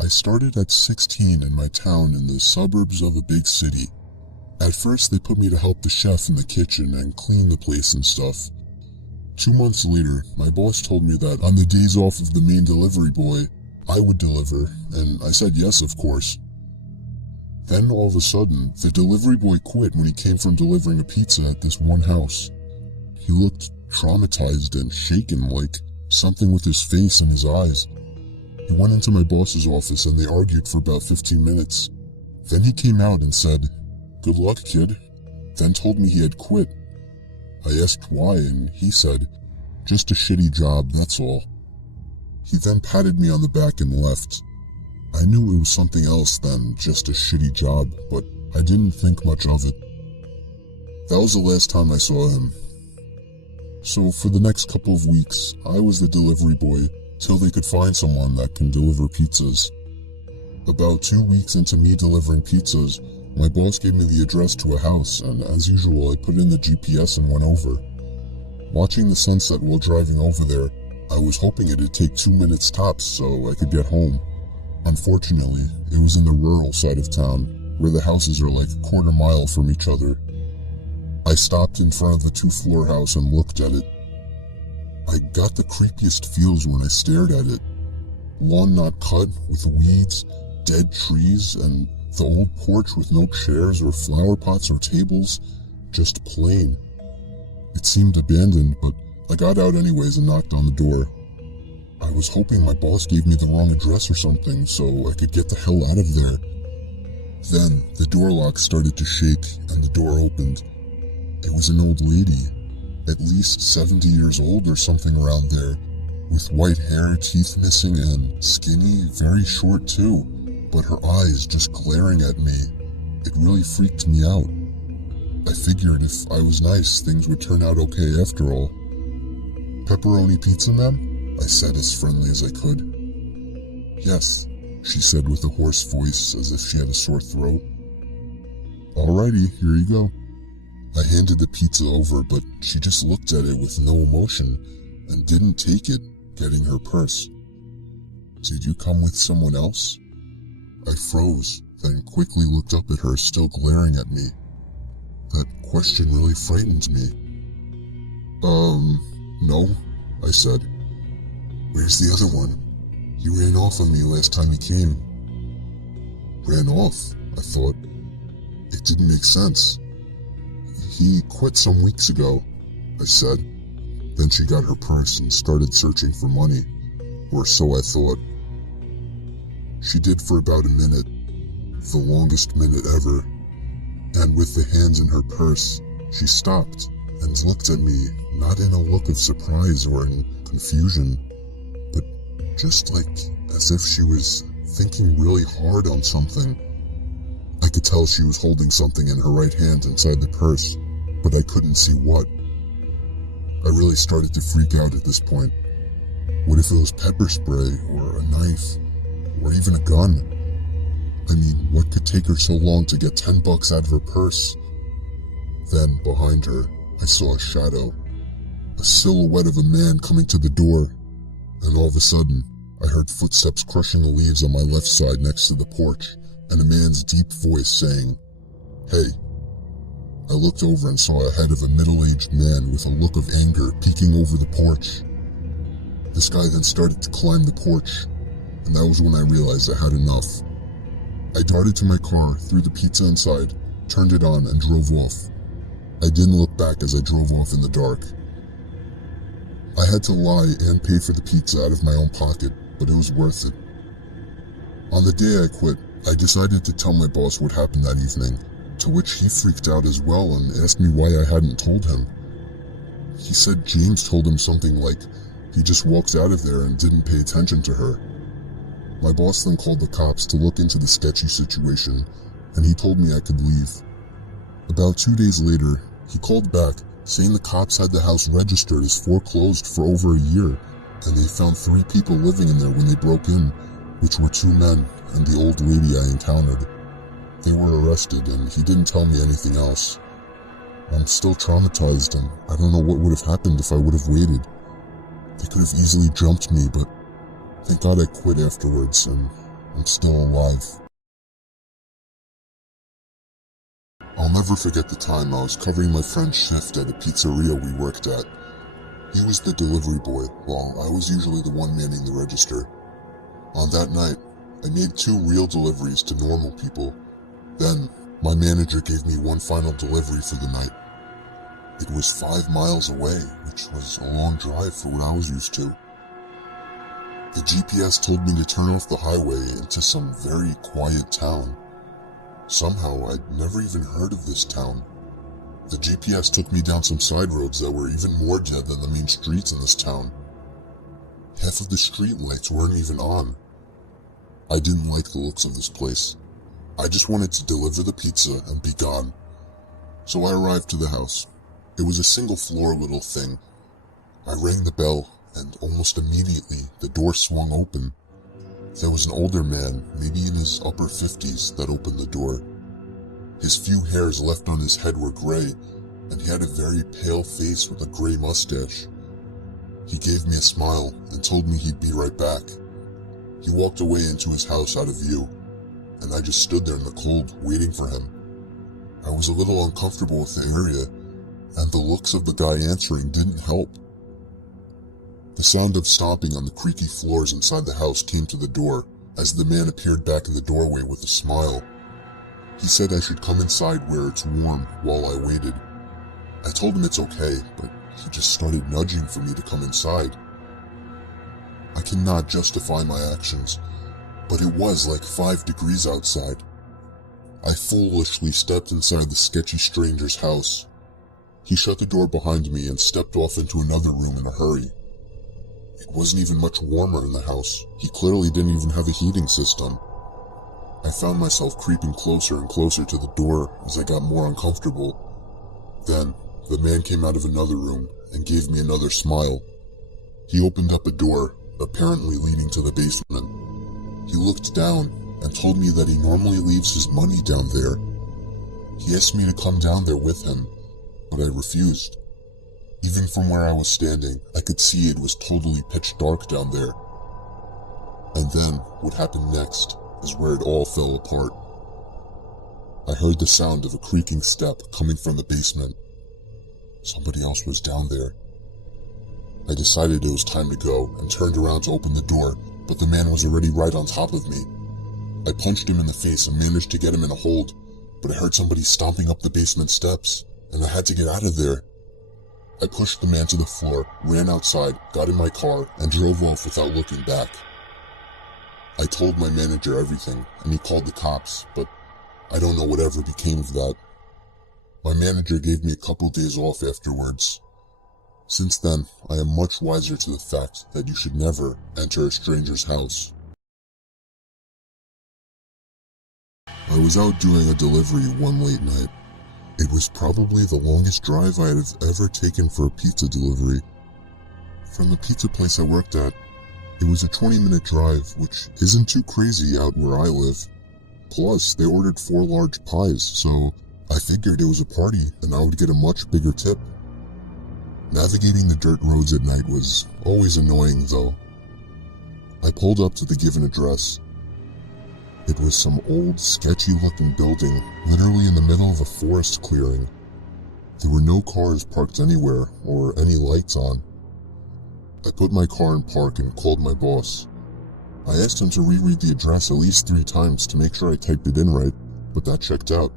I started at 16 in my town in the suburbs of a big city. At first, they put me to help the chef in the kitchen and clean the place and stuff. 2 months later, my boss told me that on the days off of the main delivery boy, I would deliver, and I said yes, of course. Then all of a sudden, the delivery boy quit when he came from delivering a pizza at this one house. He looked traumatized and shaken, like something with his face and his eyes. He went into my boss's office and they argued for about 15 minutes. Then he came out and said, "Good luck, kid," then told me he had quit. I asked why and he said, "Just a shitty job, that's all." He then patted me on the back and left. I knew it was something else than just a shitty job, but I didn't think much of it. That was the last time I saw him. So for the next couple of weeks, I was the delivery boy till they could find someone that can deliver pizzas. About 2 weeks into me delivering pizzas, my boss gave me the address to a house, and as usual I put in the GPS and went over. Watching the sunset while driving over there, I was hoping it'd take 2 minutes tops so I could get home. Unfortunately, it was in the rural side of town, where the houses are like a quarter mile from each other. I stopped in front of the 2-floor house and looked at it. I got the creepiest feels when I stared at it. Lawn not cut, with weeds, dead trees, and the old porch with no chairs or flower pots or tables, just plain. It seemed abandoned, but I got out anyways and knocked on the door. I was hoping my boss gave me the wrong address or something so I could get the hell out of there. Then the door lock started to shake and the door opened. It was an old lady, at least 70 years old or something around there, with white hair, teeth missing, and skinny, very short too, but her eyes just glaring at me. It really freaked me out. I figured if I was nice, things would turn out okay after all. "Pepperoni pizza, ma'am?" I said as friendly as I could. "Yes," she said with a hoarse voice as if she had a sore throat. "Alrighty, here you go." I handed the pizza over, but she just looked at it with no emotion and didn't take it, getting her purse. "Did you come with someone else?" I froze, then quickly looked up at her, still glaring at me. That question really frightened me. No," I said. "Where's the other one? He ran off on me last time he came." "Ran off?" I thought. It didn't make sense. "He quit some weeks ago," I said. Then she got her purse and started searching for money, or so I thought. She did for about a minute, the longest minute ever, and with the hands in her purse, she stopped and looked at me, not in a look of surprise or in confusion, but just like as if she was thinking really hard on something. I could tell she was holding something in her right hand inside the purse, but I couldn't see what. I really started to freak out at this point. What if it was pepper spray, or a knife, or even a gun? I mean, what could take her so long to get $10 out of her purse? Then, behind her, I saw a shadow. A silhouette of a man coming to the door. And all of a sudden, I heard footsteps crushing the leaves on my left side next to the porch, and a man's deep voice saying, "Hey." I looked over and saw a head of a middle-aged man with a look of anger peeking over the porch. This guy then started to climb the porch, and that was when I realized I had enough. I darted to my car, threw the pizza inside, turned it on, and drove off. I didn't look back as I drove off in the dark. I had to lie and pay for the pizza out of my own pocket, but it was worth it. On the day I quit, I decided to tell my boss what happened that evening, to which he freaked out as well and asked me why I hadn't told him. He said James told him something like he just walked out of there and didn't pay attention to her. My boss then called the cops to look into the sketchy situation, and he told me I could leave. About 2 days later, he called back, saying the cops had the house registered as foreclosed for over a year, and they found 3 people living in there when they broke in, which were 2 men and the old lady I encountered. They were arrested, and he didn't tell me anything else. I'm still traumatized, and I don't know what would have happened if I would have waited. They could have easily jumped me, but thank God I quit afterwards, and I'm still alive. I'll never forget the time I was covering my friend's shift at a pizzeria we worked at. He was the delivery boy, while I was usually the one manning the register. On that night, I made 2 real deliveries to normal people. Then, my manager gave me one final delivery for the night. It was 5 miles away, which was a long drive for what I was used to. The GPS told me to turn off the highway into some very quiet town. Somehow, I'd never even heard of this town. The GPS took me down some side roads that were even more dead than the main streets in this town. Half of the street lights weren't even on. I didn't like the looks of this place. I just wanted to deliver the pizza and be gone. So I arrived to the house. It was a single-floor little thing. I rang the bell, and almost immediately the door swung open. There was an older man, maybe in his upper 50s, that opened the door. His few hairs left on his head were gray, and he had a very pale face with a gray mustache. He gave me a smile and told me he'd be right back. He walked away into his house out of view, and I just stood there in the cold, waiting for him. I was a little uncomfortable with the area, and the looks of the guy answering didn't help. The sound of stomping on the creaky floors inside the house came to the door as the man appeared back in the doorway with a smile. He said I should come inside where it's warm while I waited. I told him it's okay, but he just started nudging for me to come inside. I cannot justify my actions, but it was like 5 degrees outside. I foolishly stepped inside the sketchy stranger's house. He shut the door behind me and stepped off into another room in a hurry. It wasn't even much warmer in the house. He clearly didn't even have a heating system. I found myself creeping closer and closer to the door as I got more uncomfortable. Then, the man came out of another room and gave me another smile. He opened up a door, apparently leading to the basement. He looked down and told me that he normally leaves his money down there. He asked me to come down there with him, but I refused. Even from where I was standing, I could see it was totally pitch dark down there. And then, what happened next is where it all fell apart. I heard the sound of a creaking step coming from the basement. Somebody else was down there. I decided it was time to go and turned around to open the door, but the man was already right on top of me. I punched him in the face and managed to get him in a hold, but I heard somebody stomping up the basement steps, and I had to get out of there. I pushed the man to the floor, ran outside, got in my car, and drove off without looking back. I told my manager everything, and he called the cops, but I don't know whatever became of that. My manager gave me a couple days off afterwards. Since then, I am much wiser to the fact that you should never enter a stranger's house. I was out doing a delivery one late night. It was probably the longest drive I have ever taken for a pizza delivery. From the pizza place I worked at, it was a 20-minute drive, which isn't too crazy out where I live. Plus, they ordered 4 large pies, so I figured it was a party and I would get a much bigger tip. Navigating the dirt roads at night was always annoying, though. I pulled up to the given address. It was some old, sketchy-looking building, literally in the middle of a forest clearing. There were no cars parked anywhere, or any lights on. I put my car in park and called my boss. I asked him to reread the address at least 3 times to make sure I typed it in right, but that checked out.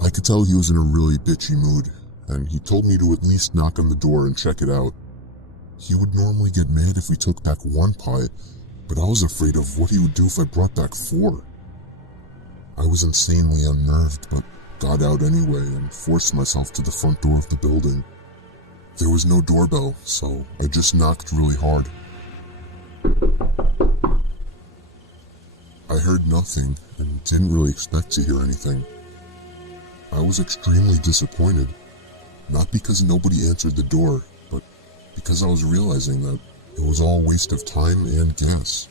I could tell he was in a really bitchy mood, and he told me to at least knock on the door and check it out. He would normally get mad if we took back 1 pie, but I was afraid of what he would do if I brought back 4. I was insanely unnerved, but got out anyway and forced myself to the front door of the building. There was no doorbell, so I just knocked really hard. I heard nothing and didn't really expect to hear anything. I was extremely disappointed, not because nobody answered the door, but because I was realizing that it was all a waste of time and gas.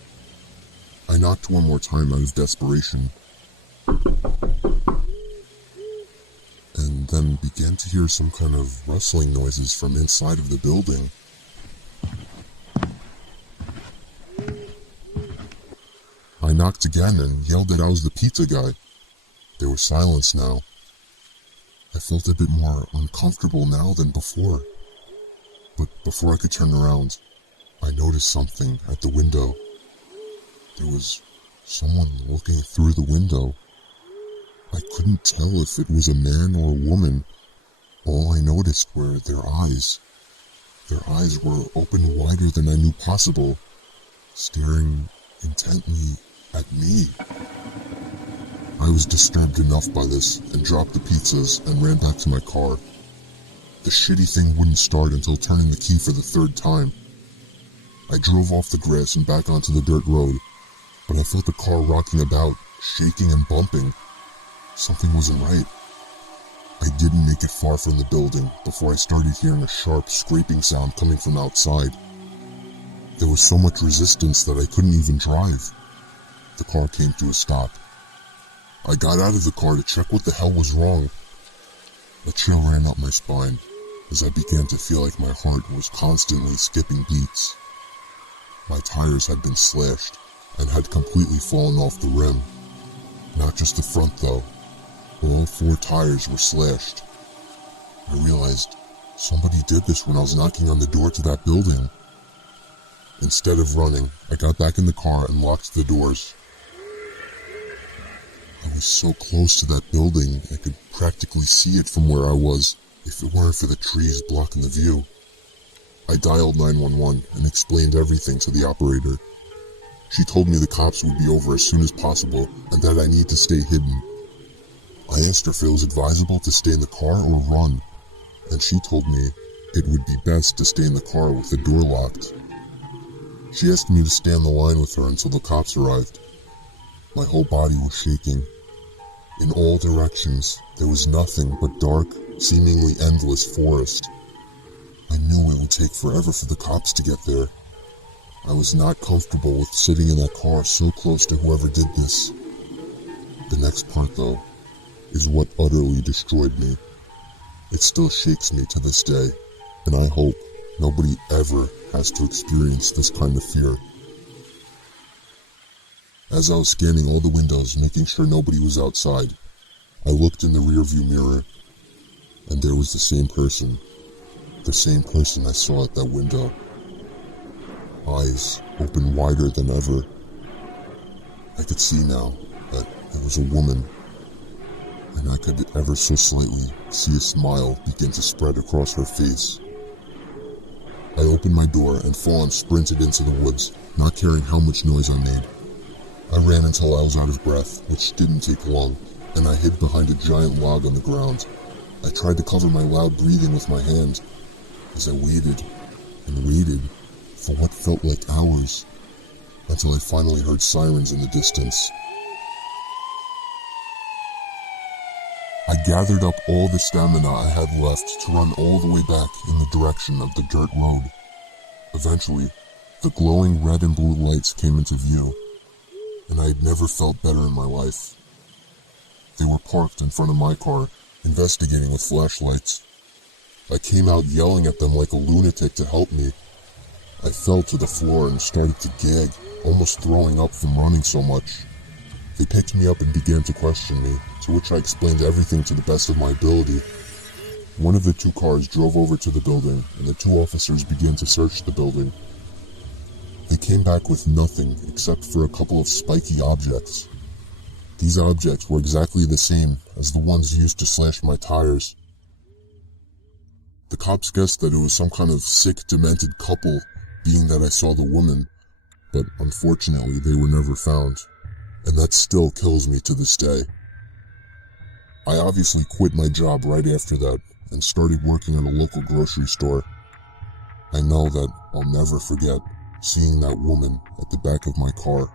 I knocked 1 more time out of desperation, and then began to hear some kind of rustling noises from inside of the building. I knocked again and yelled that I was the pizza guy. They were silenced now. I felt a bit more uncomfortable now than before. But before I could turn around, I noticed something at the window. There was someone looking through the window. I couldn't tell if it was a man or a woman. All I noticed were their eyes. Their eyes were open wider than I knew possible, staring intently at me. I was disturbed enough by this and dropped the pizzas and ran back to my car. The shitty thing wouldn't start until turning the key for the third time. I drove off the grass and back onto the dirt road, but I felt the car rocking about, shaking and bumping. Something wasn't right. I didn't make it far from the building before I started hearing a sharp scraping sound coming from outside. There was so much resistance that I couldn't even drive. The car came to a stop. I got out of the car to check what the hell was wrong. A chill ran up my spine as I began to feel like my heart was constantly skipping beats. My tires had been slashed and had completely fallen off the rim. Not just the front though. All 4 tires were slashed. I realized somebody did this when I was knocking on the door to that building. Instead of running, I got back in the car and locked the doors. I was so close to that building, I could practically see it from where I was, if it weren't for the trees blocking the view. I dialed 911 and explained everything to the operator. She told me the cops would be over as soon as possible and that I need to stay hidden. I asked her if it was advisable to stay in the car or run, and she told me it would be best to stay in the car with the door locked. She asked me to stay on the line with her until the cops arrived. My whole body was shaking. In all directions, there was nothing but dark, seemingly endless forest. I knew it would take forever for the cops to get there. I was not comfortable with sitting in that car so close to whoever did this. The next part, though, is what utterly destroyed me. It still shakes me to this day, and I hope nobody ever has to experience this kind of fear. As I was scanning all the windows, making sure nobody was outside, I looked in the rearview mirror, and there was the same person I saw at that window. Eyes open wider than ever. I could see now that it was a woman, and I could ever so slightly see a smile begin to spread across her face. I opened my door and full-on sprinted into the woods, not caring how much noise I made. I ran until I was out of breath, which didn't take long, and I hid behind a giant log on the ground. I tried to cover my loud breathing with my hand, as I waited and waited for what felt like hours, until I finally heard sirens in the distance. I gathered up all the stamina I had left to run all the way back in the direction of the dirt road. Eventually, the glowing red and blue lights came into view, and I had never felt better in my life. They were parked in front of my car, investigating with flashlights. I came out yelling at them like a lunatic to help me. I fell to the floor and started to gag, almost throwing up from running so much. They picked me up and began to question me, to which I explained everything to the best of my ability. One of the 2 cars drove over to the building, and the 2 officers began to search the building. They came back with nothing except for a couple of spiky objects. These objects were exactly the same as the ones used to slash my tires. The cops guessed that it was some kind of sick, demented couple, being that I saw the woman, but unfortunately they were never found, and that still kills me to this day. I obviously quit my job right after that and started working at a local grocery store. I know that I'll never forget seeing that woman at the back of my car.